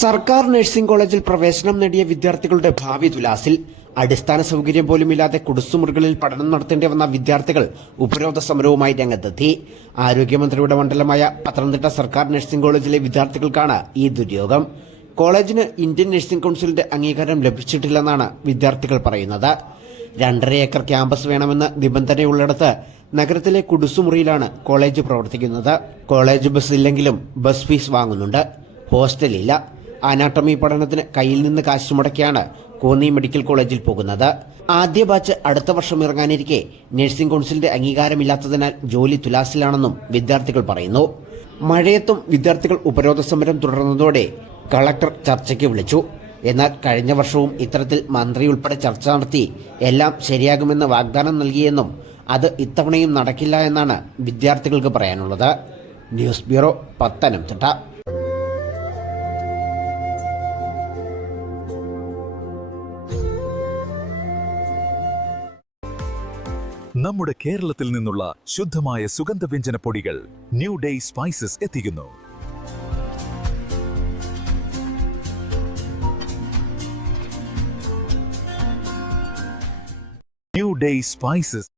സർക്കാർ നഴ്സിംഗ് കോളേജിൽ പ്രവേശനം നേടിയ വിദ്യാർത്ഥികളുടെ ഭാവി തുലാസിൽ. അടിസ്ഥാന സൗകര്യം പോലുമില്ലാതെ കുടിസുമുറികളിൽ പഠനം നടത്തേണ്ടി വന്ന വിദ്യാർത്ഥികൾ ഉപരോധ സമരവുമായി രംഗത്തെത്തി. ആരോഗ്യമന്ത്രിയുടെ മണ്ഡലമായ പത്തനംതിട്ട സർക്കാർ നഴ്സിംഗ് കോളേജിലെ വിദ്യാർത്ഥികൾക്കാണ് ഈ ദുര്യോഗം. കോളേജിന് ഇന്ത്യൻ നഴ്സിംഗ് കൌൺസിലിന്റെ അംഗീകാരം ലഭിച്ചിട്ടില്ലെന്നാണ് വിദ്യാർത്ഥികൾ പറയുന്നത്. 2.5 ഏക്കർ ക്യാമ്പസ് വേണമെന്ന നിബന്ധനയുള്ളിടത്ത് നഗരത്തിലെ കുടിസുമുറിയിലാണ് കോളേജ് പ്രവർത്തിക്കുന്നത്. കോളേജ് ബസ് ഇല്ലെങ്കിലും ബസ് ഫീസ് വാങ്ങുന്നുണ്ട്. ഹോസ്റ്റലില്ല. അനാട്ടമി പഠനത്തിന് കയ്യിൽ നിന്ന് കാശ് മുടക്കിയാണ് കോന്നി മെഡിക്കൽ കോളേജിൽ പോകുന്നത്. ആദ്യ ബാച്ച് അടുത്ത വർഷം ഇറങ്ങാനിരിക്കെ നഴ്സിംഗ് കൌൺസിലിന്റെ അംഗീകാരമില്ലാത്തതിനാൽ ജോലി തുലാസിലാണെന്നും വിദ്യാർത്ഥികൾ പറയുന്നു. മഴയത്തും വിദ്യാർത്ഥികൾ ഉപരോധ സമരം തുടർന്നതോടെ കളക്ടർ ചർച്ചയ്ക്ക് വിളിച്ചു. എന്നാൽ കഴിഞ്ഞ വർഷവും ഇത്തരത്തിൽ മന്ത്രി ഉൾപ്പെടെ ചർച്ച നടത്തി എല്ലാം ശരിയാകുമെന്ന് വാഗ്ദാനം നൽകിയെന്നും അത് ഇത്തവണയും നടക്കില്ല എന്നാണ് വിദ്യാർത്ഥികൾക്ക് പറയാനുള്ളത്. News bureau, Pathanamthitta. നമ്മുടെ കേരളത്തിൽ നിന്നുള്ള ശുദ്ധമായ സുഗന്ധവ്യഞ്ജന പൊടികൾ ന്യൂ ഡേ സ്പൈസസ് എത്തിക്കുന്നു. New day spices